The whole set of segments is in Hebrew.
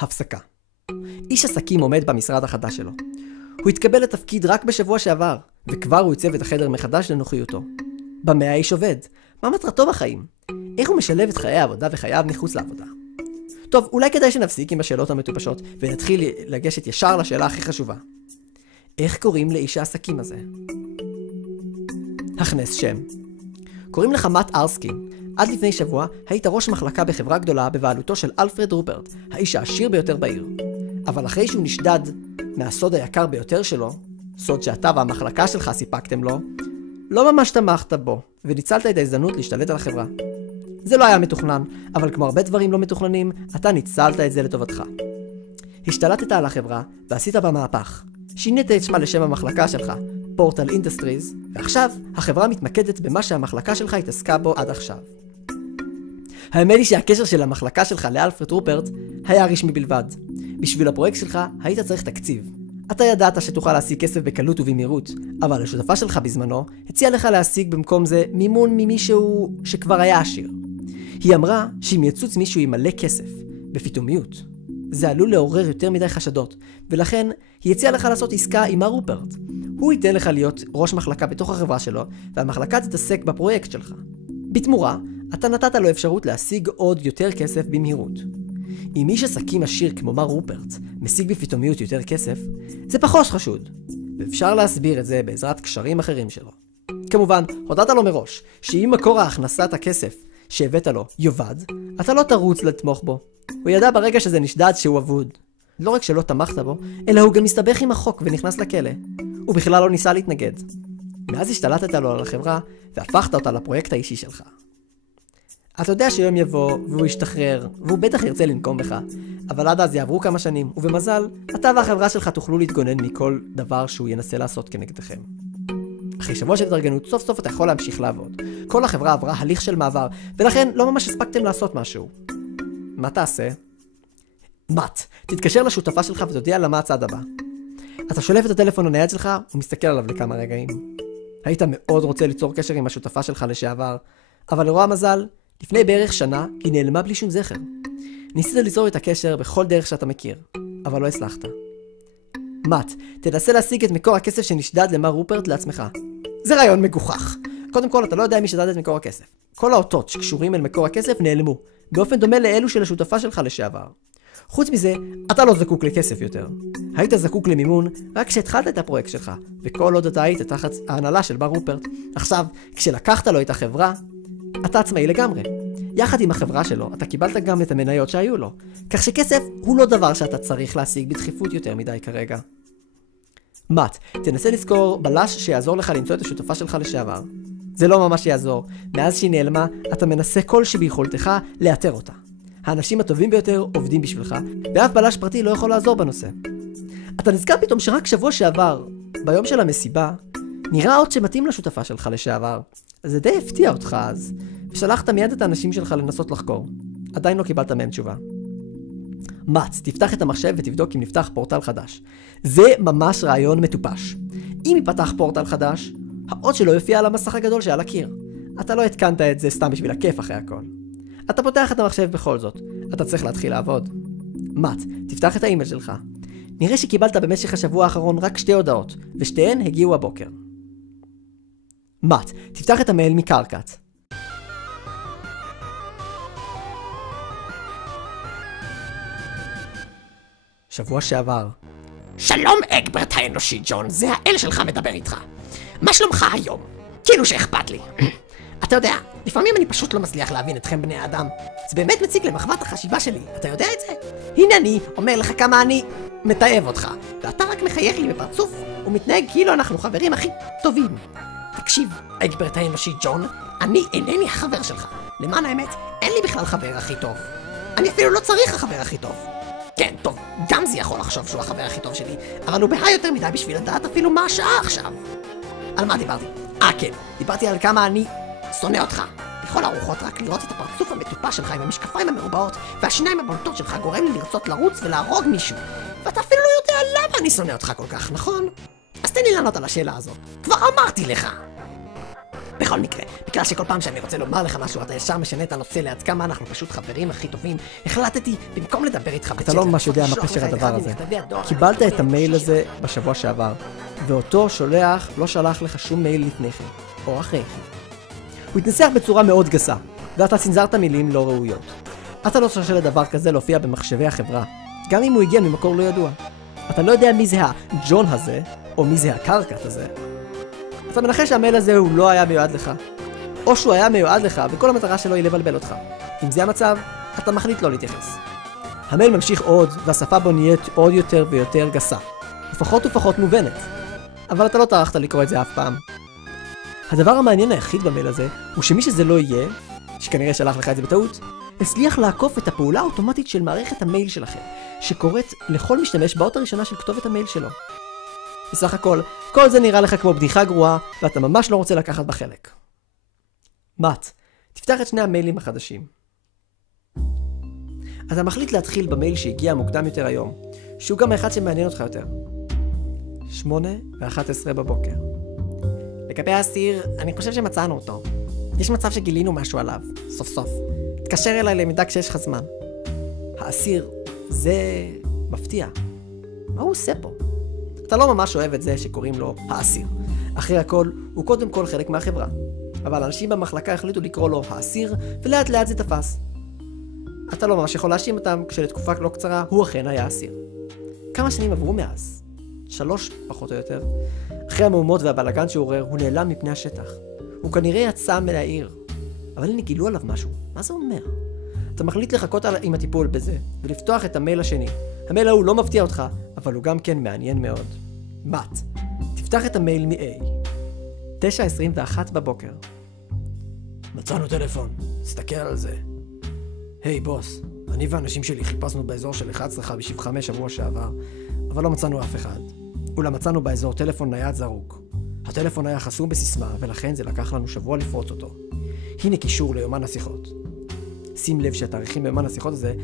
הפסקה. איש עסקים עומד במשרד החדש שלו. הוא התקבל לתפקיד רק בשבוע שעבר, וכבר הוא עיצב את החדר מחדש לנוחיותו. במה האיש עובד? מה מטרתו בחיים? איך הוא משלב את חיי העבודה וחייו מחוץ לעבודה? טוב, אולי כדאי שנפסיק עם השאלות המטופשות, ונתחיל לגשת ישר לשאלה הכי חשובה. איך קוראים לאיש העסקים הזה? הכנס שם. קוראים לך מאט ארסקי. עד לפני שבוע היית ראש מחלקה בחברה גדולה בבעלותו של אלפרד רופרט, האיש העשיר ביותר בעיר. אבל אחרי שהוא נשדד מהסוד היקר ביותר שלו, סוד שאתה והמחלקה שלך סיפקתם לו, לא ממש תמכת בו, וניצלת את ההזדמנות להשתלט על החברה. זה לא היה מתוכנן, אבל כמו הרבה דברים לא מתוכננים, אתה ניצלת את זה לטובתך. השתלטת על החברה ועשית בה מהפך. שינית את שמה לשם המחלקה שלך, פורטל אינדסטריז, ועכשיו החברה מתמקדת במה שהמחלקה שלך התעסקה בו עד עכשיו. האמת היא שהקשר של המחלקה שלך לאלפרד רופרט היה רשמי בלבד. בשביל הפרויקט שלך היית צריך תקציב. אתה ידעת שתוכל להשיג כסף בקלות ובמהירות, אבל השותפה שלך בזמנו הציעה לך להשיג במקום זה מימון ממישהו שכבר היה עשיר. היא אמרה שאם יצוץ מישהו עם מלא כסף, בפתאומיות, זה עלול לעורר יותר מדי חשדות, ולכן היא הציעה לך לעשות עסקה עם רופרט. הוא ייתן לך להיות ראש מחלקה בתוך החברה שלו, והמחלקה תתעסק בפרויקט שלך. בתמורה, אתה נתת לו אפשרות להשיג עוד יותר כסף במהירות. אם איש עסקים עשיר כמו מר רופרט משיג בפתאומיות יותר כסף, זה פחות חשוד, ואפשר להסביר את זה בעזרת קשרים אחרים שלו. כמובן, הודעת לו מראש שאם מקור ההכנסת הכסף שהבאת לו יובד, אתה לא תרוץ לתמוך בו. הוא ידע ברגע שזה נשדד שהוא אבוד. לא רק שלא תמכת בו, אלא הוא גם מסתבך עם החוק ונכנס לכלא. הוא בכלל לא ניסה להתנגד. מאז השתלטת לו על החברה והפכת אותה לפרויקט האישי שלך. אתה יודע שיום יבוא והוא ישתחרר, והוא בטח ירצה לנקום בך, אבל עד אז יעברו כמה שנים, ובמזל, אתה והחברה שלך תוכלו להתגונן מכל דבר שהוא ינסה לעשות כנגדכם. אחרי שבוע של התארגנות, סוף סוף אתה יכול להמשיך לעבוד. כל החברה עברה הליך של מעבר, ולכן לא ממש הספקתם לעשות משהו. מה תעשה? מאט, תתקשר לשותפה שלך ותודיע לה מה הצעד הבא. אתה שולף את הטלפון הנייד שלך ומסתכל עליו לכמה רגעים. היית מאוד רוצה ליצור קשר עם השותפה שלך לשעבר, אבל לרוע המזל, לפני בערך שנה היא נעלמה בלי שום זכר. ניסית ליצור את הקשר בכל דרך שאתה מכיר, אבל לא הצלחת. מאט, תנסה להשיג את מקור הכסף שנשדד למר רופרט לעצמך. זה רעיון מגוחך. קודם כל, אתה לא יודע מי שדד את מקור הכסף. כל האותות שקשורים אל מקור הכסף נעלמו, באופן דומה לאלו של השותפה שלך לשעבר. חוץ מזה, אתה לא זקוק לכסף יותר. היית זקוק למימון רק כשהתחלת את הפרויקט שלך, וכל עוד אתה היית תחת ההנהלה של בר רופרט. עכשיו, כשלקחת לו את החברה, אתה עצמאי לגמרי. יחד עם החברה שלו, אתה קיבלת גם את המניות שהיו לו. כך שכסף הוא לא דבר שאתה צריך להשיג בדחיפות יותר מדי כרגע. מאט, תנסה לזכור בלש שיעזור לך למצוא את השותפה שלך לשעבר. זה לא ממש יעזור. מאז שהיא נעלמה, אתה מנסה כל שביכולתך לאתר אותה. האנשים הטובים ביותר עובדים בשבילך, ואף בלש פרטי לא יכול לעזור בנושא. אתה נזכר פתאום שרק שבוע שעבר, ביום של המסיבה, נראה עוד שמתאים לשותפה שלך לשעבר. זה די הפתיע אותך אז, ושלחת מיד את האנשים שלך לנסות לחקור. עדיין לא קיבלת מהם תשובה. מאט, תפתח את המחשב ותבדוק אם נפתח פורטל חדש. זה ממש רעיון מטופש. אם יפתח פורטל חדש, האות שלו יופיע על המסך הגדול שעל הקיר. אתה לא התקנת את זה סתם בשביל הכיף אחרי הכל. אתה פותח את המחשב בכל זאת. אתה צריך להתחיל לעבוד. מאט, תפתח את האימייל שלך. נראה שקיבלת במשך השבוע האחרון רק 2 הודעות, ושתיהן הגיעו הבוקר. מאט, תפתח את המייל מקרקט. שבוע שעבר. שלום אגברט האנושי ג'ון, זה האל שלך מדבר איתך. מה שלומך היום? כאילו שאכפת לי. אתה יודע, לפעמים אני פשוט לא מצליח להבין אתכם בני האדם. זה באמת מציג למחוות החשיבה שלי, אתה יודע את זה? הנה אני אומר לך כמה אני מתאהב אותך, ואתה רק מחייך לי בפרצוף ומתנהג כאילו אנחנו חברים הכי טובים. תקשיב, אגברט האנושי ג'ון, אני אינני החבר שלך. למען האמת, אין לי בכלל חבר הכי טוב. אני אפילו לא צריך החבר הכי טוב. כן, טוב, גם זה יכול לחשוב שהוא החבר הכי טוב שלי, אבל הוא בהה יותר מדי בשביל לדעת אפילו מה השעה עכשיו. על מה דיברתי? כן, דיברתי על כמה אני שונא אותך. לכל הרוחות רק לראות את הפרצוף המטופש שלך עם המשקפיים המרובעות והשיניים הבולטות שלך גורם לי לרצות לרוץ ולהרוג מישהו. ואתה אפילו לא יודע למה אני שונא אותך כל כך, נכון? אז תן לי לענות על השאלה הזאת. כבר אמרתי לך. בכל מקרה, בגלל שכל פעם שאני רוצה לומר לך משהו, אתה ישר משנה את הנושא לעד כמה אנחנו פשוט חברים הכי טובים, החלטתי, במקום לדבר איתך אתה לא ממש יודע מה פשר הדבר הזה. קיבלת את המייל הזה בשבוע שעבר, ואותו שולח לא שלח לך שום מייל לפני כן, או אחרי כן. הוא התנסח בצורה מאוד גסה, ואתה צנזרת מילים לא ראויות. אתה לא תרשה לדבר כזה להופיע במחשבי החברה, גם אם הוא הגיע ממקור לא ידוע. אתה לא יודע מי זה הג'ון הזה, או מי זה הקרקט הזה. אתה מנחש שהמייל הזה הוא לא היה מיועד לך. או שהוא היה מיועד לך, וכל המטרה שלו היא לבלבל אותך. אם זה המצב, אתה מחליט לא להתייחס. המייל ממשיך עוד, והשפה בו נהיית עוד יותר ויותר גסה. ופחות ופחות מובנת. אבל אתה לא טרחת לקרוא את זה אף פעם. הדבר המעניין היחיד במייל הזה, הוא שמי שזה לא יהיה, שכנראה שלח לך את זה בטעות, הצליח לעקוף את הפעולה האוטומטית של מערכת המייל שלכם, שקוראת לכל משתמש באות הראשונה של כתובת המייל שלו. בסך הכל, כל זה נראה לך כמו בדיחה גרועה, ואתה ממש לא רוצה לקחת בחלק. מאט, תפתח את שני המיילים החדשים. אתה מחליט להתחיל במייל שהגיע מוקדם יותר היום, שהוא גם האחד שמעניין אותך יותר. 8:11 בבוקר. לגבי האסיר, אני חושב שמצאנו אותו. יש מצב שגילינו משהו עליו, סוף סוף. תקשר אליי למידע כשיש לך זמן. האסיר, זה מפתיע. מה הוא עושה פה? אתה לא ממש אוהב את זה שקוראים לו האסיר. אחרי הכל, הוא קודם כל חלק מהחברה. אבל אנשים במחלקה החליטו לקרוא לו האסיר, ולאט לאט זה תפס. אתה לא ממש יכול להאשים אותם, כשלתקופה לא קצרה הוא אכן היה אסיר. כמה שנים עברו מאז? 3 פחות או יותר. אחרי המהומות והבלגן שעורר, הוא נעלם מפני השטח. הוא כנראה יצא מהעיר. אבל הנה גילו עליו משהו. מה זה אומר? אתה מחליט לחכות עם הטיפול בזה, ולפתוח את המייל השני. המייל ההוא לא מפתיע אותך, אבל הוא גם כן מעניין מאוד. מאט, תפתח את המייל מ-A. 9:21 בבוקר. מצאנו טלפון, תסתכל על זה. היי בוס, אני והאנשים שלי חיפשנו באזור של 11:55 שבוע שעבר, אבל לא מצאנו אף אחד. אולם מצאנו באזור טלפון נייד זרוק. הטלפון היה חסום בסיסמה, ולכן זה לקח לנו שבוע לפרוץ אותו. הנה קישור ליומן השיחות. שים לב שהתאריכים ביומן השיחות הזה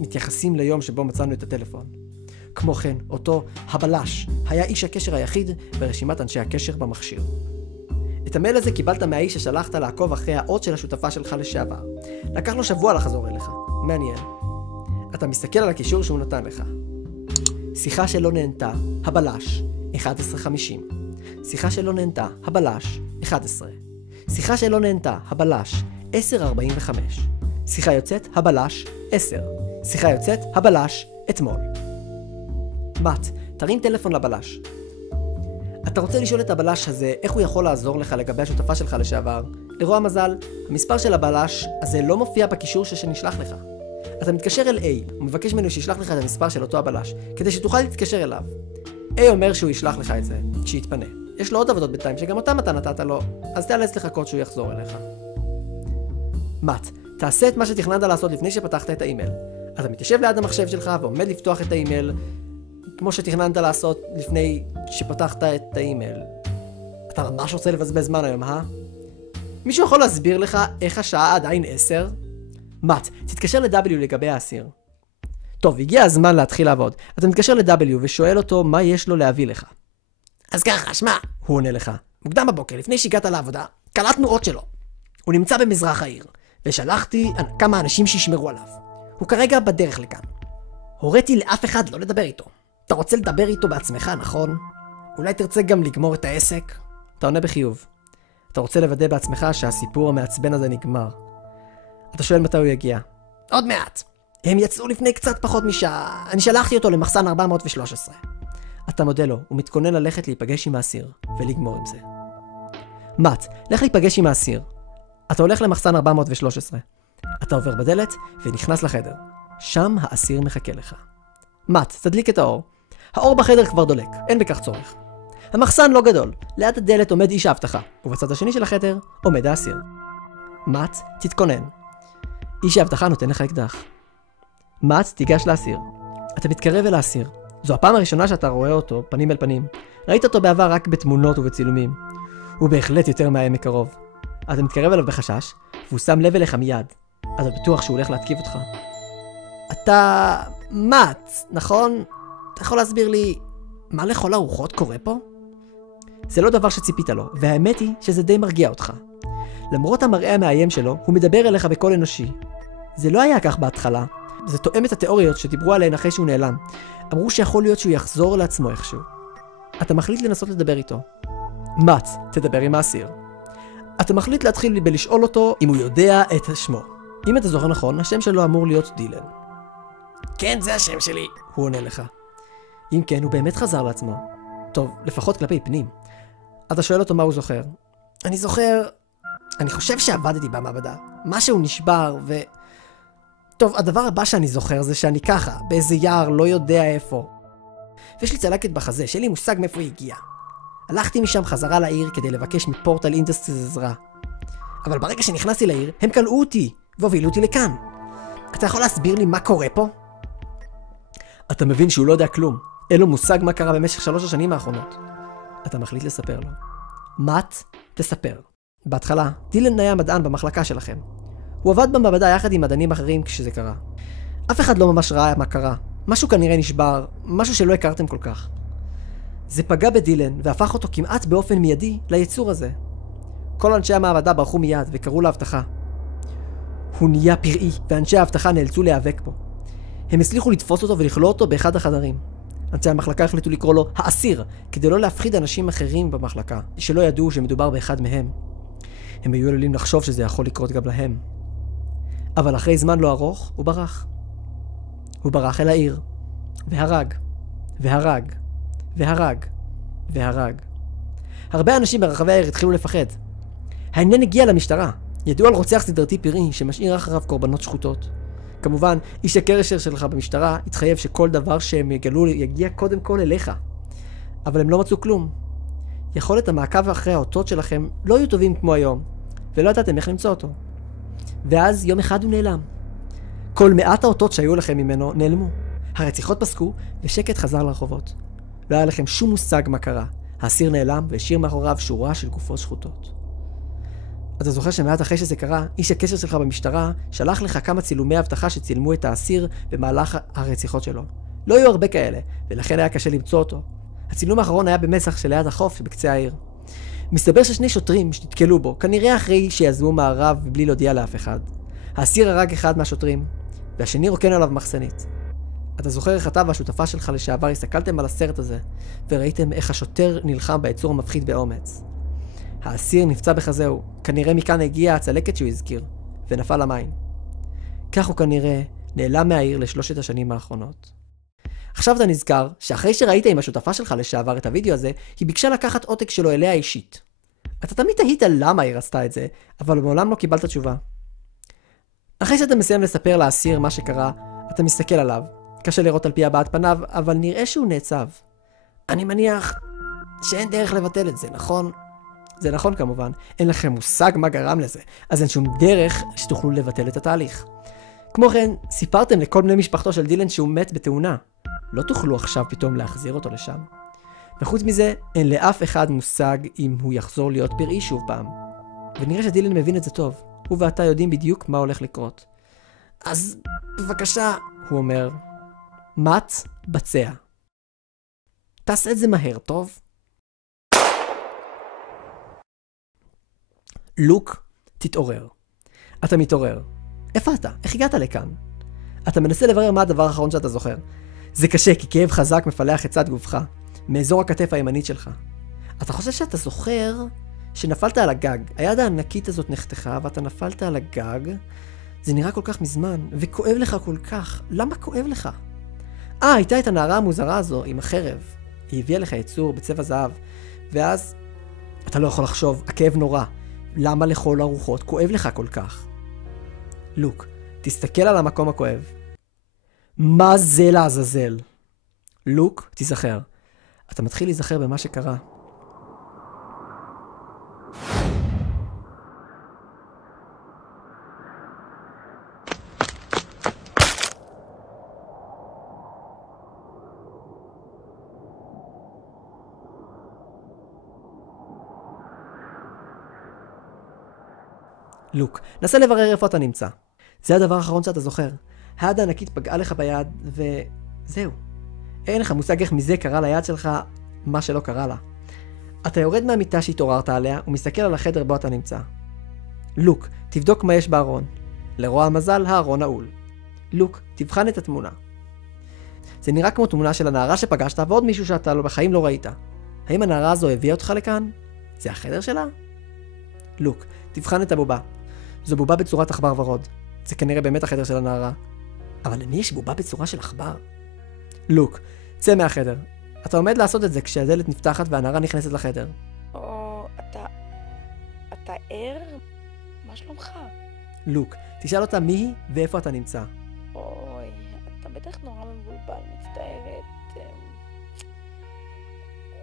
מתייחסים ליום שבו מצאנו את הטלפון. כמו כן, אותו הבלש היה איש הקשר היחיד ברשימת אנשי הקשר במכשיר. את המייל הזה קיבלת מהאיש ששלחת לעקוב אחרי האות של השותפה שלך לשעבר. לקח לו שבוע לחזור אליך. מעניין. אתה מסתכל על הקישור שהוא נתן לך. שיחה שלא נענתה, הבלש, 11:50. שיחה שלא נענתה, הבלש, 11. שיחה שלא נענתה, הבלש, 10:45. שיחה יוצאת, הבלש, 10. שיחה יוצאת, הבלש, אתמול. מאט, תרים טלפון לבלש. אתה רוצה לשאול את הבלש הזה איך הוא יכול לעזור לך לגבי השותפה שלך לשעבר. לרוע מזל, המספר של הבלש הזה לא מופיע בקישור שנשלח לך. אתה מתקשר אל A ומבקש ממנו שישלח לך את המספר של אותו הבלש, כדי שתוכל להתקשר אליו. A אומר שהוא ישלח לך את זה, כשיתפנה. יש לו עוד עבודות בינתיים שגם אותם אתה נתת לו, אז תיאלץ לחכות שהוא יחזור אליך. מאט, תעשה את מה שתכננת לעשות לפני שפתחת את האימייל. אתה מתיישב ליד המחשב שלך ועומד לפתוח את האימייל, כמו שתכננת לעשות לפני שפתחת את האימייל. אתה ממש רוצה לבזבז זמן היום, מישהו יכול להסביר לך איך השעה עדיין 10? מאט, תתקשר ל-W לגבי האסיר. טוב, הגיע הזמן להתחיל לעבוד. אתה מתקשר ל-W ושואל אותו מה יש לו להביא לך. אז ככה, שמע, הוא עונה לך. מוקדם בבוקר, לפני שהגעת לעבודה, קלטנו אות שלו. הוא נמצא במזרח העיר, ושלחתי כמה אנשים שישמרו עליו. הוא כרגע בדרך לכאן. הוריתי לאף אחד לא לדבר איתו. אתה רוצה לדבר איתו בעצמך, נכון? אולי תרצה גם לגמור את העסק? אתה עונה בחיוב. אתה רוצה לוודא בעצמך שהסיפור המעצבן הזה נגמר. אתה שואל מתי הוא יגיע. עוד מעט. הם יצאו לפני קצת פחות משעה. אני שלחתי אותו למחסן 413. אתה מודה לו, הוא מתכונן ללכת להיפגש עם האסיר, ולגמור עם זה. מאט, לך להיפגש עם האסיר. אתה הולך למחסן 413. אתה עובר בדלת ונכנס לחדר. שם האסיר מחכה לך. מאט, תדליק את האור. האור בחדר כבר דולק, אין בכך צורך. המחסן לא גדול, ליד הדלת עומד איש האבטחה, ובצד השני של החדר עומד האסיר. מאט, תתכונן. איש האבטחה נותן לך אקדח. מאט, תיגש לאסיר. אתה מתקרב אל האסיר. זו הפעם הראשונה שאתה רואה אותו פנים אל פנים. ראית אותו בעבר רק בתמונות ובצילומים. הוא בהחלט יותר מאיים מקרוב. אתה מתקרב אליו בחשש, והוא שם לב אליך מיד. אתה בטוח שהוא הולך להתקיף אותך. אתה מאט, נכון? אתה יכול להסביר לי מה לכל הרוחות קורה פה? זה לא דבר שציפית לו, והאמת היא שזה די מרגיע אותך. למרות המראה המאיים שלו, הוא מדבר אליך בקול אנושי. זה לא היה כך בהתחלה. זה תואם את התיאוריות שדיברו עליהן אחרי שהוא נעלם. אמרו שיכול להיות שהוא יחזור לעצמו איכשהו. אתה מחליט לנסות לדבר איתו. מאט, תדבר עם האסיר. אתה מחליט להתחיל בלשאול אותו אם הוא יודע את שמו. אם אתה זוכר נכון, השם שלו אמור להיות דילן. כן, זה השם שלי. הוא עונה לך. אם כן, הוא באמת חזר לעצמו. טוב, לפחות כלפי פנים. אתה שואל אותו מה הוא זוכר. אני זוכר... אני חושב שעבדתי במעבדה. משהו נשבר ו... טוב, הדבר הבא שאני זוכר זה שאני ככה, באיזה יער, לא יודע איפה. ויש לי צלקת בחזה, שאין לי מושג מאיפה היא הגיעה. הלכתי משם חזרה לעיר כדי לבקש מפורטל אינדסטריז עזרה. אבל ברגע שנכנסתי לעיר, הם קלעו אותי, והובילו אותי לכאן. אתה יכול להסביר לי מה קורה פה? אתה מבין שהוא לא יודע כלום. אין לו מושג מה קרה במשך 3 השנים האחרונות. אתה מחליט לספר לו. מאט, תספר. בהתחלה, דילן היה מדען במחלקה שלכם. הוא עבד במעבדה יחד עם מדענים אחרים כשזה קרה. אף אחד לא ממש ראה מה קרה. משהו כנראה נשבר, משהו שלא הכרתם כל כך. זה פגע בדילן והפך אותו כמעט באופן מיידי ליצור הזה. כל אנשי המעבדה ברחו מיד וקראו להבטחה. הוא נהיה פראי, ואנשי ההבטחה נאלצו להיאבק בו. הם הצליחו לתפוס אותו ולכלוא אותו באחד החדרים. אנשי המחלקה החליטו לקרוא לו האסיר, כדי לא להפחיד אנשים אחרים במחלקה, שלא ידעו שמדובר באחד מהם. הם היו עלולים לחשוב שזה יכול לקרות גם להם. אבל אחרי זמן לא ארוך, הוא ברח. הוא ברח אל העיר, והרג, והרג, והרג, והרג. הרבה אנשים ברחבי העיר התחילו לפחד. העניין הגיע למשטרה. ידעו על רוצח סדרתי פראי שמשאיר אחריו קורבנות שחוטות. כמובן, איש הקשר שלך במשטרה התחייב שכל דבר שהם יגלו יגיע קודם כל אליך. אבל הם לא מצאו כלום. יכולת המעקב אחרי האותות שלכם לא היו טובים כמו היום, ולא ידעתם איך למצוא אותו. ואז יום אחד הוא נעלם. כל מעט האותות שהיו לכם ממנו נעלמו. הרציחות פסקו ושקט חזר לרחובות. לא היה לכם שום מושג מה קרה. האסיר נעלם והשאיר מאחוריו שורה של גופות שחוטות. אתה זוכר שמעט אחרי שזה קרה, איש הקשר שלך במשטרה שלח לך כמה צילומי הבטחה שצילמו את האסיר במהלך הרציחות שלו. לא היו הרבה כאלה, ולכן היה קשה למצוא אותו. הצילום האחרון היה במצח שליד החוף שבקצה העיר. מסתבר ששני שוטרים שנתקלו בו, כנראה אחרי שיזמו מערב בלי להודיע לאף אחד. האסיר הרג אחד מהשוטרים, והשני רוקן עליו מחסנית. אתה זוכר איך אתה והשותפה שלך לשעבר הסתכלתם על הסרט הזה, וראיתם איך השוטר נלחם ביצור המפחיד באומץ. האסיר נפצע בחזהו, כנראה מכאן הגיעה הצלקת שהוא הזכיר, ונפל למים. כך הוא כנראה נעלם מהעיר ל3 השנים האחרונות. עכשיו אתה נזכר שאחרי שראית עם השותפה שלך לשעבר את הוידאו הזה, היא ביקשה לקחת עותק שלו אליה אישית. אתה תמיד תהית למה היא רצתה את זה, אבל מעולם לא קיבלת תשובה. אחרי שאתה מסיים לספר לאסיר מה שקרה, אתה מסתכל עליו. קשה לראות על פי הבעת פניו, אבל נראה שהוא נעצב. אני מניח שאין דרך לבטל את זה, נכון? זה נכון כמובן, אין לכם מושג מה גרם לזה, אז אין שום דרך שתוכלו לבטל את התהליך. כמו כן, סיפרתם לכל בני משפחתו של דילן שהוא מת בתאונה. לא תוכלו עכשיו פתאום להחזיר אותו לשם. וחוץ מזה, אין לאף אחד מושג אם הוא יחזור להיות פראי שוב פעם. ונראה שדילן מבין את זה טוב. הוא ואתה יודעים בדיוק מה הולך לקרות. אז בבקשה, הוא אומר, מאט, בצע. תעשה את זה מהר, טוב? לוק, תתעורר. אתה מתעורר. איפה אתה? איך הגעת לכאן? אתה מנסה לברר מה הדבר האחרון שאתה זוכר. זה קשה כי כאב חזק מפלח את צד גופך, מאזור הכתף הימנית שלך. אתה חושב שאתה זוכר שנפלת על הגג. היד הענקית הזאת נחתכה ואתה נפלת על הגג. זה נראה כל כך מזמן, וכואב לך כל כך. למה כואב לך? הייתה את הנערה המוזרה הזו עם החרב. היא הביאה לך יצור בצבע זהב, ואז אתה לא יכול לחשוב, הכאב נורא. למה לכל הרוחות כואב לך כל כך? לוק, תסתכל על המקום הכואב. מה זה לעזאזל? לוק, תיזכר. אתה מתחיל להיזכר במה שקרה. לוק, נסה לברר איפה אתה נמצא. זה הדבר האחרון שאתה זוכר. היד הענקית פגעה לך ביד, וזהו. אין לך מושג איך מזה קרה ליד שלך מה שלא קרה לה. אתה יורד מהמיטה שהתעוררת עליה ומסתכל על החדר בו אתה נמצא. לוק, תבדוק מה יש בארון. לרוע המזל, הארון נעול. לוק, תבחן את התמונה. זה נראה כמו תמונה של הנערה שפגשת ועוד מישהו שאתה בחיים לא ראית. האם הנערה הזו הביאה אותך לכאן? זה החדר שלה? לוק, תבחן את הבובה. זו בובה בצורת עכבר ורוד. זה כנראה באמת החדר של הנערה. אבל למי יש בובה בצורה של עכבר? לוק, צא מהחדר. אתה עומד לעשות את זה כשהדלת נפתחת והנערה נכנסת לחדר. אתה ער? מה שלומך? לוק, תשאל אותה מי היא ואיפה אתה נמצא. אוי, אתה בטח נורא מבולבל, מצטערת.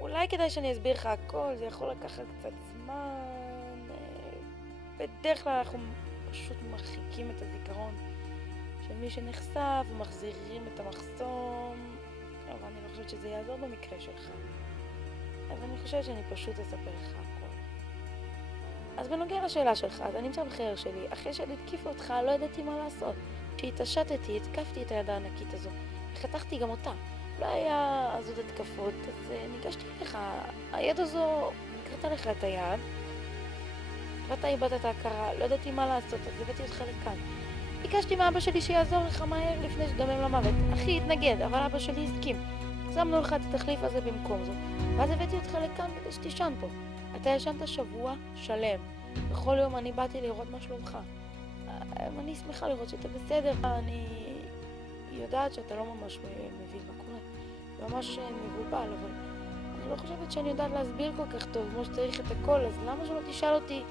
אולי כדאי שאני אסביר לך הכל, זה יכול לקחת קצת זמן. בדרך כלל אנחנו פשוט מרחיקים את הזיכרון של מי שנחשף ומחזירים את המחסום, אבל אני לא חושבת שזה יעזור במקרה שלך. אז אני חושבת שאני פשוט אספר לך הכל. אז בנוגע לשאלה שלך, אתה נמצא בחדר שלי, אחרי שהתקיפו אותך לא ידעתי מה לעשות. כשהתעשתתי, התקפתי את היד הענקית הזו, וחתכתי גם אותה. לא היה אז עוד התקפות, אז ניגשתי אליך, היד הזו קרתה לך את היד, ואתה איבדת את ההכרה, לא ידעתי מה לעשות, אז הבאתי אותך לכאן. ביקשתי מאבא שלי שיעזור לך מהר לפני שדמם למוות. אחי התנגד, אבל אבא שלי הסכים. שמנו לך את התחליף הזה במקום זאת, ואז הבאתי אותך לכאן כדי שתישן פה. אתה ישנת שבוע שלם. בכל יום אני באתי לראות מה שלומך. אני שמחה לראות שאתה בסדר. אני יודעת שאתה לא ממש מבין מה קורה. ממש מבולבל, אבל אני לא חושבת שאני יודעת להסביר כל כך טוב כמו שצריך את הכל, אז למה שלא תשאל אותי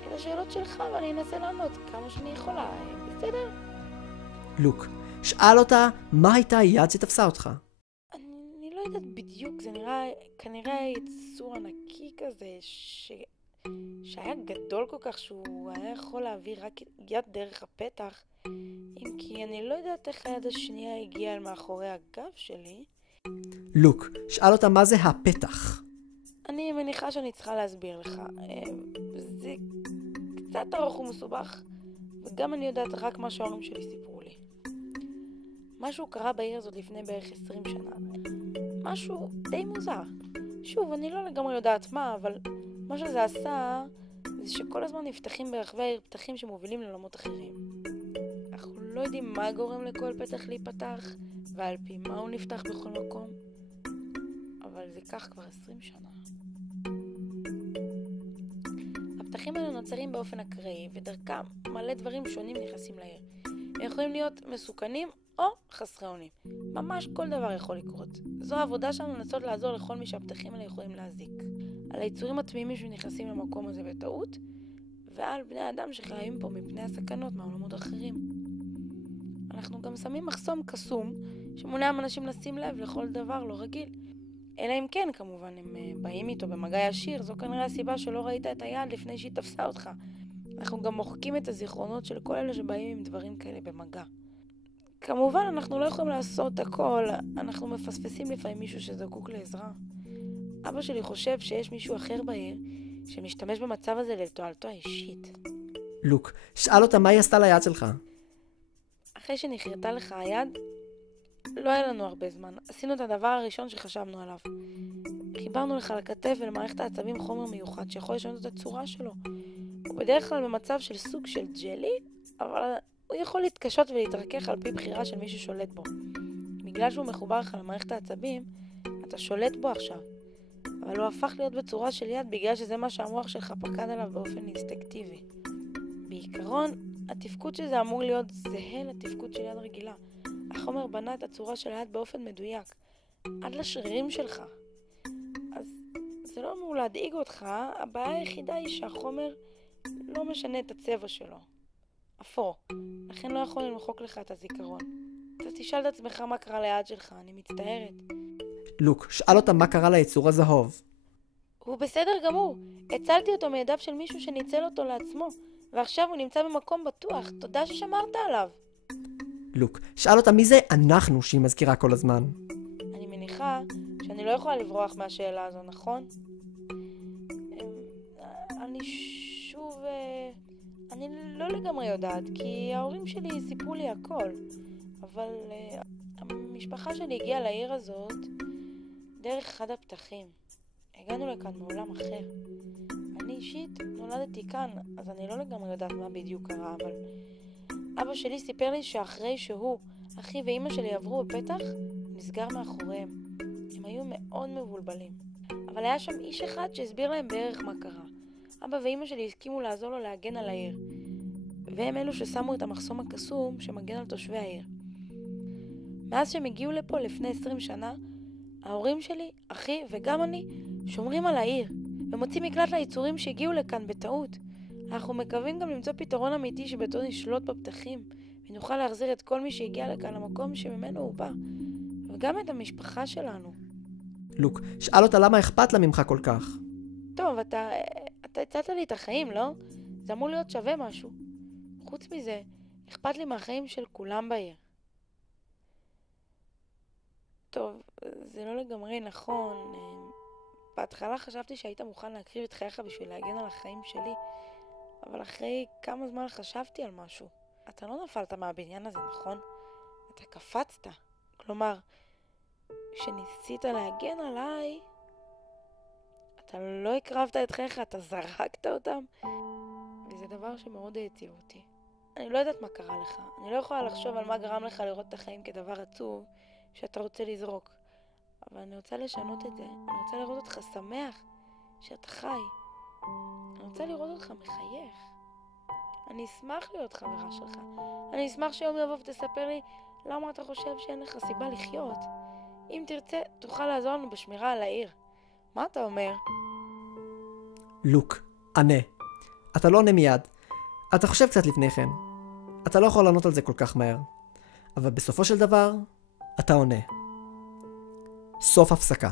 את השאלות שלך ואני אנסה לענות כמה שאני יכולה. בסדר? לוק, שאל אותה מה הייתה היד שתפסה אותך. אני לא יודעת בדיוק, זה נראה כנראה יצור ענקי כזה שהיה גדול כל כך שהוא היה יכול להעביר רק יד דרך הפתח, אם כי אני לא יודעת איך היד השנייה הגיעה אל מאחורי הגב שלי. לוק, שאל אותה מה זה הפתח. אני מניחה שאני צריכה להסביר לך. זה קצת ארוך ומסובך, וגם אני יודעת רק מה שההורים שלי סיפרו לי. משהו קרה בעיר הזאת לפני בערך 20 שנה. משהו די מוזר. שוב, אני לא לגמרי יודעת מה, אבל מה שזה עשה זה שכל הזמן נפתחים ברחבי העיר פתחים שמובילים לעולמות אחרים. אנחנו לא יודעים מה גורם לכל פתח להיפתח, ועל פי מה הוא נפתח בכל מקום, אבל זה כך כבר 20 שנה. הפתחים האלה נוצרים באופן אקראי, ודרכם מלא דברים שונים נכנסים לעיר. הם יכולים להיות מסוכנים או חסרי אונים. ממש כל דבר יכול לקרות. זו העבודה שלנו לנסות לעזור לכל מי שהפתחים האלה יכולים להזיק. על היצורים התמימים שנכנסים למקום הזה בטעות, ועל בני האדם שחיים פה מפני הסכנות מהעולמות האחרים. אנחנו גם שמים מחסום קסום שמונע מאנשים לשים לב לכל דבר לא רגיל. אלא אם כן, כמובן, הם באים איתו במגע ישיר, זו כנראה הסיבה שלא ראית את היד לפני שהיא תפסה אותך. אנחנו גם מוחקים את הזיכרונות של כל אלה שבאים עם דברים כאלה במגע. כמובן, אנחנו לא יכולים לעשות הכל, אנחנו מפספסים לפעמים מישהו שזקוק לעזרה. אבא שלי חושב שיש מישהו אחר בעיר שמשתמש במצב הזה לתועלתו האישית. לוק, שאל אותה מה היא עשתה ליד שלך. אחרי שנחרטה לך היד, לא היה לנו הרבה זמן. עשינו את הדבר הראשון שחשבנו עליו. חיברנו לך לכתף ולמערכת העצבים חומר מיוחד שיכול לשנות את הצורה שלו. הוא בדרך כלל במצב של סוג של ג'לי, אבל הוא יכול להתקשות ולהתרכך על פי בחירה של מי ששולט בו. בגלל שהוא מחובר לך למערכת העצבים, אתה שולט בו עכשיו. אבל הוא הפך להיות בצורה של יד בגלל שזה מה שהמוח שלך פקד עליו באופן אינסטינקטיבי. בעיקרון, התפקוד שזה אמור להיות זהה לתפקוד של יד רגילה. החומר בנה את הצורה של היד באופן מדויק, עד לשרירים שלך. אז זה לא אמור להדאיג אותך, הבעיה היחידה היא שהחומר לא משנה את הצבע שלו. אפור, לכן לא יכול למחוק לך את הזיכרון. אתה תשאל את עצמך מה קרה ליד שלך, אני מצטערת. לוק, שאל אותה מה קרה ליצור הזהוב. הוא בסדר גמור, הצלתי אותו מידיו של מישהו שניצל אותו לעצמו, ועכשיו הוא נמצא במקום בטוח, תודה ששמרת עליו. לוק, שאל אותה מי זה אנחנו שהיא מזכירה כל הזמן. אני מניחה שאני לא יכולה לברוח מהשאלה הזו, נכון? אני לא לגמרי יודעת, כי ההורים שלי סיפרו לי הכל, אבל המשפחה שלי הגיעה לעיר הזאת דרך אחד הפתחים. הגענו לכאן מעולם אחר. אני אישית נולדתי כאן, אז אני לא לגמרי יודעת מה בדיוק קרה, אבל אבא שלי סיפר לי שאחרי שהוא, אחי ואמא שלי עברו בפתח, הוא נסגר מאחוריהם. הם היו מאוד מבולבלים. אבל היה שם איש אחד שהסביר להם בערך מה קרה. אבא ואמא שלי הסכימו לעזור לו להגן על העיר. והם אלו ששמו את המחסום הקסום שמגן על תושבי העיר. מאז שהם הגיעו לפה לפני 20 שנה, ההורים שלי, אחי וגם אני שומרים על העיר ומוצאים מקלט ליצורים שהגיעו לכאן בטעות. אנחנו מקווים גם למצוא פתרון אמיתי שבתו נשלוט בפתחים ונוכל להחזיר את כל מי שהגיע לכאן למקום שממנו הוא בא, וגם את המשפחה שלנו. לוק, שאל אותה למה אכפת לה ממך כל כך. טוב, אתה הצעת לי את החיים, לא? זה אמור להיות שווה משהו. חוץ מזה, אכפת לי מהחיים של כולם בעיר. טוב, זה לא לגמרי נכון. בהתחלה חשבתי שהיית מוכן להקריב את חייך בשביל להגן על החיים שלי, אבל אחרי כמה זמן חשבתי על משהו. אתה לא נפלת מהבניין הזה, נכון? אתה קפצת. כלומר, כשניסית להגן עליי, אתה לא הקרבת את חייך, אתה זרקת אותם. וזה דבר שמאוד העציב אותי. אני לא יודעת מה קרה לך. אני לא יכולה לחשוב על מה גרם לך לראות את החיים כדבר עצוב שאתה רוצה לזרוק. אבל אני רוצה לשנות את זה. אני רוצה לראות אותך שמח שאתה חי. אני רוצה לראות אותך מחייך. אני אשמח להיות חברה שלך. אני אשמח שיום יבוא ותספר לי למה אתה חושב שאין לך סיבה לחיות. אם תרצה, תוכל לעזור לנו בשמירה על העיר. מה אתה אומר? לוק, ענה. אתה לא עונה מיד. אתה חושב קצת לפני כן. אתה לא יכול לענות על זה כל כך מהר. אבל בסופו של דבר, אתה עונה. סוף הפסקה.